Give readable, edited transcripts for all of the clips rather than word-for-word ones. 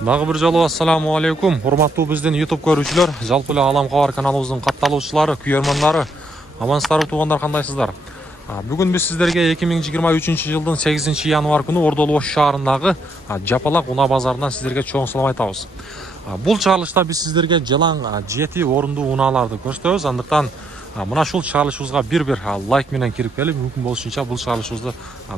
Дагы бир жолу ассаламу алейкум. Урматтуу биздин YouTube көрүүчүлөр, жалпы эле Алам Кабар каналыбыздын катталуучулары, күйөрманнары, амансыздарбы туугандар, кандайсыздар? Бүгүн биз сиздерге 2023-жылдын 8-январ күнү Ордолу Ош шаарындагы Жапалак унаа базарынан сиздерге чоң салам айтабыз. Бул чыгарылышта биз сиздерге жылаң 7 орундуу унааларды көрсөтөбүз. Андыктан мына ушул чыгарылышыбызга бир лайк менен кирип келип, мүмкүн болушунча бул чыгарылышыбызды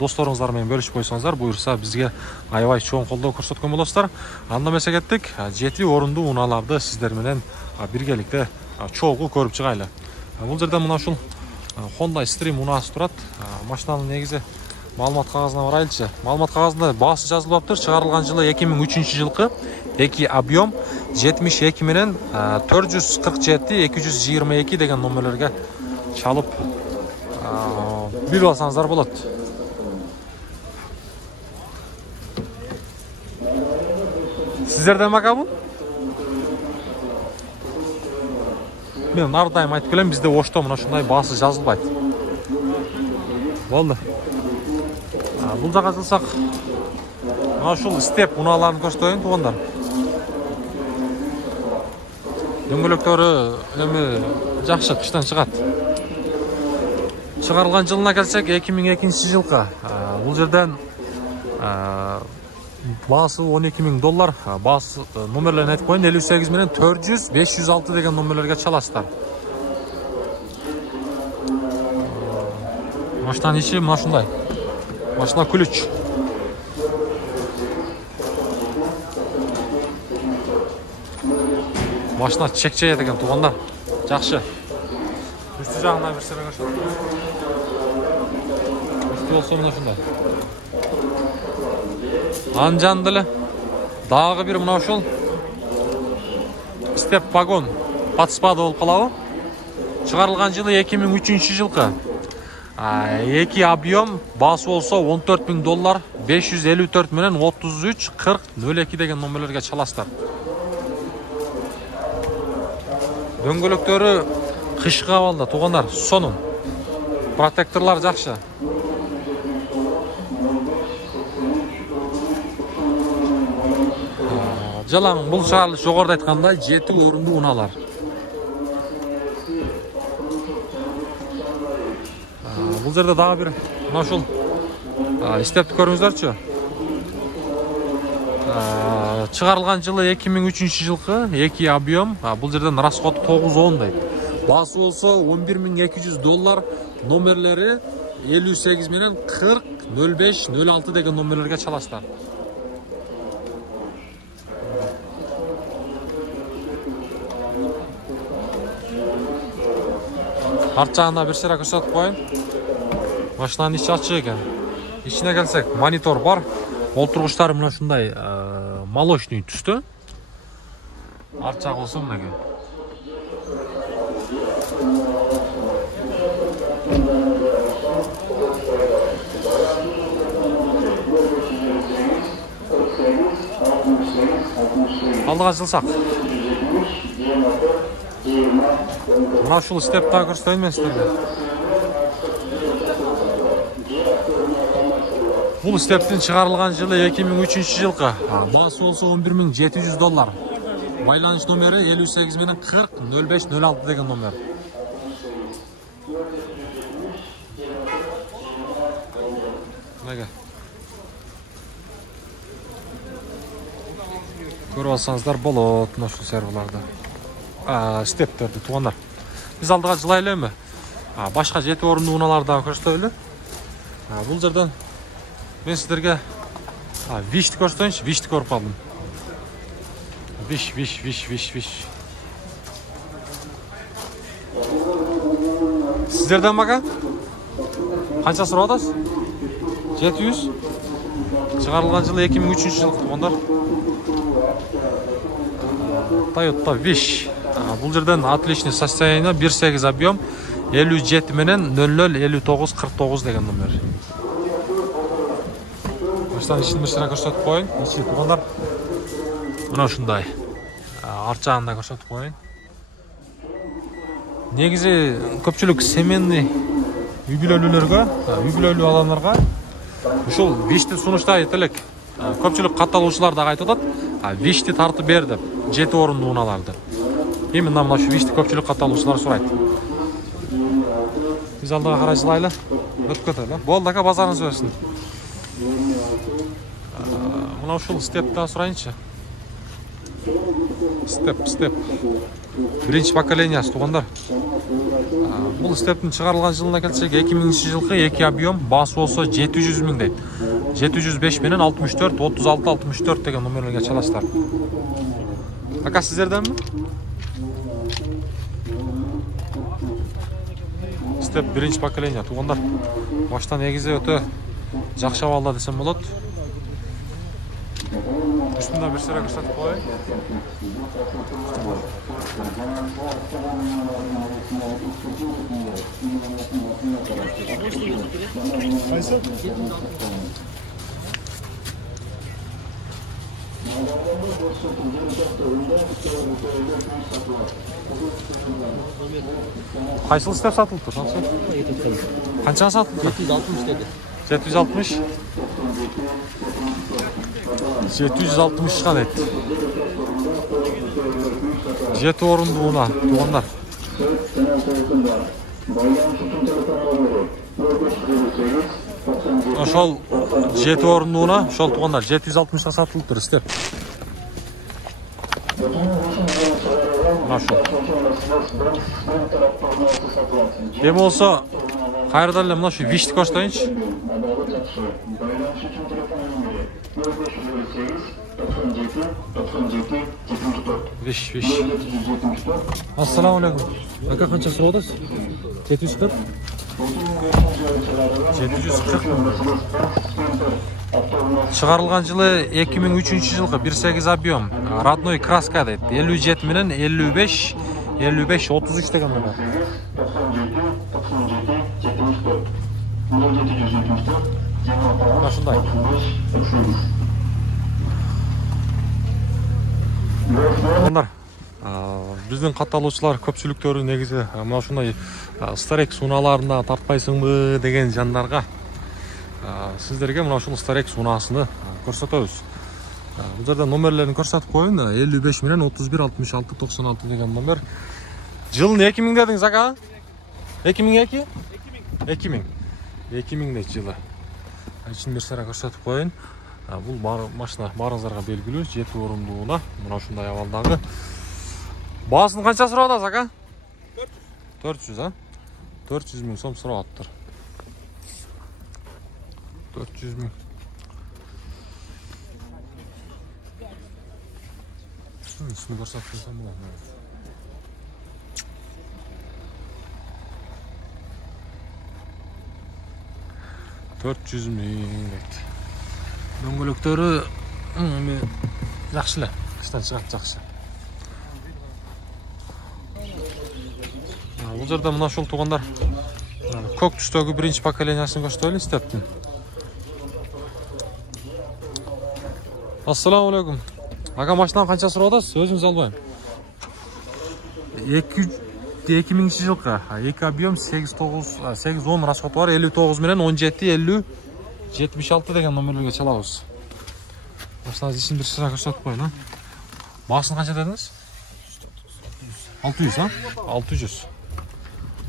досторуңуздар менен бөлүшүп койсоңуздар, буюрса бизге аябай чоң колдоо көрсөткөн болосуздар. Анда эмесе кеттик, 7 орундуу унааларды сиздер менен биргеликте чогуу көрүп чыгайлы. Бул жерде мына ушул Honda Stream унаасы турат. Машинанын негизи маалымат кагазына барайлычы. Маалымат кагазында баасы жазылып аптыр. Чыгарылган жылы 2003-жылкы, 2 объем 72 менен 447-222 деген номерлерге чалып билип алсаңыздар болот. Сиздерден макабы? Мен ар дайым айтып келем, бизде Ошто мына ушундай баасы жазылбайт. Болду. Бул жака жылсак, мына ушул степ унааларын көрсөтөйүн туугандар. Дөңгөлөктөрү эми жакшы кыштан чыгат. Чыгарылган жылына келсек, 2002-жылкы. Бул жерден баасы $12,000. Баасы номерлерин айтып коеюн, 58 менен 400-506 деген номерлерге чаласыздар. Машинанын ичи мына ушундай. Машина ключ. Машина чекчей деген туугандар. Жакшы. Үстү жагына бир сере көрсөтөм. Үстү болсо мына ушундай. Анжан деле дагы бир мына ушул степ вагон патспады болуп калабы. Чыгарылган жылы 2003-жылкы. 2 объем, баасы болсо $14,000, 554 менен 33-40-02 деген номерлерге чаласыздар. Дөңгөлөктөрү кышкы абалда туугандар, сонун. Протекторлар жакшы. Жалаң бул чыгарылыш жогоруда айткандай 7 орундуу унаалар. Бул жерде дагы бир мына ушул степти көрүңүздөрчү. Чыгарылган жылы 2003-жылкы, 2 объем, бул жерден расходу 9-10 дейт. Баасы болсо $11,200, номерлери 58 менен 40-05-06 деген номерлерге чаласыздар. Арт жагына бир сере көрсөтүп коеюн. Машинанын ичи ачык экен. Ичине келсек, монитор бар. Олтургучтары мына ушундай молочный түстө. Арт жагы болсо мынакей. Алдыга жылсак. Мына ушул степ дагы көрсөтөйүн мен сиздерге. Бул стептин чыгарылган жылы 2003-жылкы. Баасы болсо $11,700. Байланыш номери 58 менен 40-05-06 деген номер. Мынага. Көрүп алсаңыздар болот мына ушул серверларды. Стептерди туугандар. Биз алдыга жылайлы эми. Башка 7 орундуу унааларды дагы көрсөтөлү. Бул жерден мен сиздерге вишти көрсөтөйүнчү. Вишти көрүп калдым. Виш. Сиздерден мака? Канча сурап атасыз? 700. Чыгарылган жылы 2003-жыл туугандар. Toyota Wish. Бул жерден отличный состояние, 1.8 объем, 57 менен 00-59-49 деген номер. Машинанын ичин бир сере көрсөтүп коеюн. Ичи туугандар. Мына ушундай. Арт жагында көрсөтүп коеюн. Негизи көпчүлүк семенный үй бүлөлүүлөргө, үй бүлөлүү адамдарга ушул Wishти сунуштайт элек. Көпчүлүк катталуучулар дагы айтып атат. Vişti tartып бер деп 7 орындуу унааларды. Именно мына şu Vişti көпчүлүк катталуучулар сурайт. Биз алдыга карай жылайлы. Өтүп кетели. Болду ака, базарыңыз өссүн. Мына ушул стептен сурайынчы. Степ. Биринчи поколениясы туугандар. Бул стептин чыгарылган жылына келсек 2000-жылкы 2 объем, баасы болсо 700 000 дейт. 705 менен 64 36 64 деген номерлерге чаласыздар. Ака сиздерденби? Степ биринчи поколения туугандар. Баштан негизи өтө жакшы абалда десем болот. Üstünde bir sıra kırsat koy. Kaysıl step satıldı? Kaçan satıldı? 760 dedi. 760. 760 kan etti. 7 orunduğuna tuğanlar. Şol 7 orunduğuna şol tuğanlar 760'a satılıp dur istep. Şol. Dem olsa hayırdan mına şu vişti koştayınç. Viş. Assalamu alaikum. Aka kança sıradasın? 740. 740 mı? Çıkarılgan жылы 2003 жылғы 1.8 объем. Родной краска deydi. 57 менен 55 33 деген номер. Шундай. Onlar биздин катталуучулар көпчүлүктөрү негизи мына ушундай Starex унааларында тартпайсыңбы деген жандарга сиздерге мына ушул Starex унаасын көрсөтөбүз. Бул жерде номерлерин көрсөтүп коюн. 55 менен 31 66 96 деген номер. Жылын 2000 дедиңиз ака? 2002? 2000 дейт жылы. Ичин бир сара көрсөтүп коюн. Бул машина барыңыздарга белгилүү, 7 орундууна мына ушундай абалдагы. Баасын канча сурап атасыз ака? 400 а? 400 000 сом сурап атыптыр. 400 000. Şunu göstersen bu. 400 000 deydi. Döngölöktörü yaxşılar. Kıştan çıqat yaxşı. Бұл жерде мына шул туғандар көк түстөгү биринчи поколениясын көрсөтөлү стептин. Ассаламу алейкум. Ака машинаны канча сурап атасыз? Өзүңүз албайм. 2000 жылкы 2 объем 8-10 расход бар. 59 менен 17-50 76 деген номерлерге чалабыз. Машинаңыз ишин бир сыра көрсөтүп коюн. Баасын канча дедиңиз? 600 а?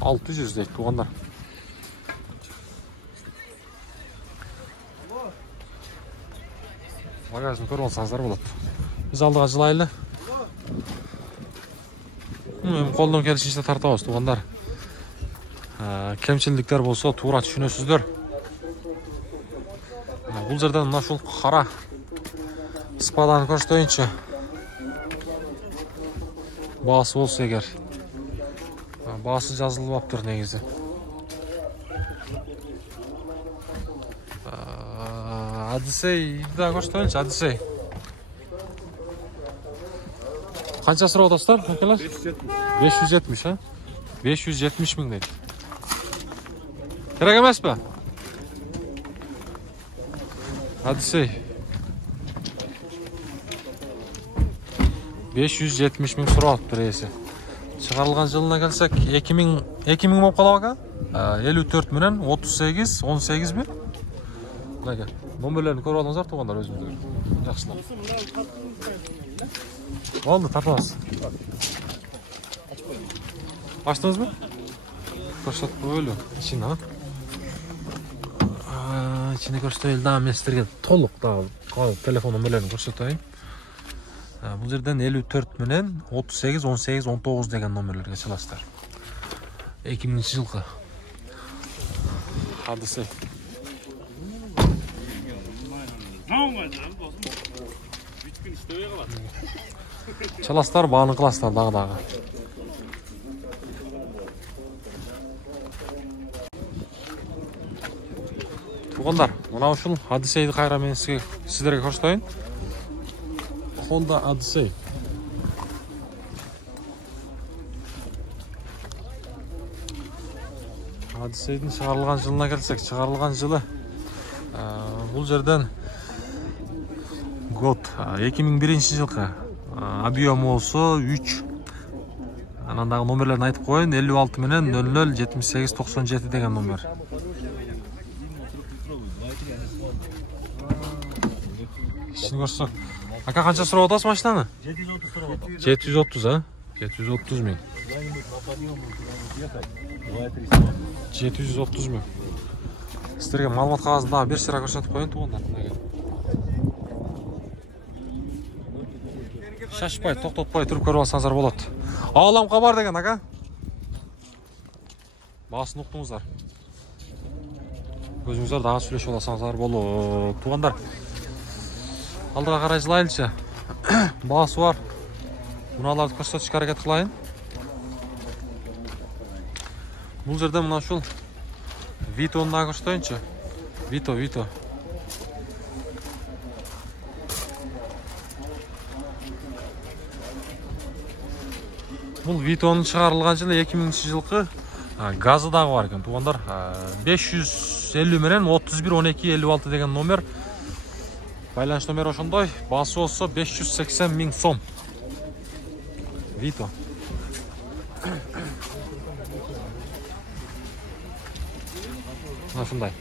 600 дейт туғандар. Багажын көріп алсаңыздар болады. Біз алдыға жылайлы. Қолдан келишинче тартабыз туғандар. Кемчилдиктер болсо туура түшүнөсүздөр. Бул жерден мына ушул кара спаданы көрсөтөйүнчү. Баасы болсо эгер. Баасы жазылып аптыр негизи. Одиссей да көрсөтөйүнчү, Одиссей. Канча сурап атасыздар, акалар? 570, а? 570 000 дейт. Керек эмеспи? Одиссей. 570 000 сурап аптыр ээси. Чыгарылган жылына келсек 2000 болуп калабы ака? 54 менен 38 18 бир. Мына Номерлерін көріп алыңыздар туғандар өзіңіздер. Жақсылап. Oldu tapamaz. Açtınız mı? Koşat böyle içine ha. İçine koştuğu daha mesleğe toluk daha telefon numaralarını koşatayım. Bu yerden 54 menen 38 18 19 degan nomerlerge çalasızlar. 2000 yılғы. Hadise. Çalasızlar bağını kılasızlar dağı. Tuğanlar, mına uşul Hadiseydi kayra men sizlerge koştayın. Honda Odyssey. Odyssey'nin çıkarılgan жылына келсек, çıkarılgan жылы бұл жерден год 2001 жылғы объем болсо 3. Анандағы номерлерін айтып қойын, 56 менен 00 78 97 деген номер. İşini көрсек. Aka qancha so'rab o'tasiz mashinani? 730 so'rab o'tdim. 730 ha? 730 ming. 730 ming. Sizlarga ma'lumot qog'ozida bir sira ko'rsatib qo'ying tuğanlar. Shashpay, to'xtatpay turib ko'rib olsangizlar bo'ladi. Olamqa bor degan aka. Baсын uqdingizlar. O'zingizlar daha сөйлешіп olsangizlar bo'ladi. Tuğanlar. Алдыға қарай жылайлыча. Бағасы бар. Мұналарды көрсетішке әрекет қылайын. Бұл жерде мұна шул Vito'ны көрсетейінші. Vito. Бұл Vito'ның шығарылған жылы 2000 жылғы газы дағы бар екен. Туғандар 550 менен 31 12 56 деген номер. Байланыш номер ошондой, басы болсо 580 миң сом. Vito. Ошондой.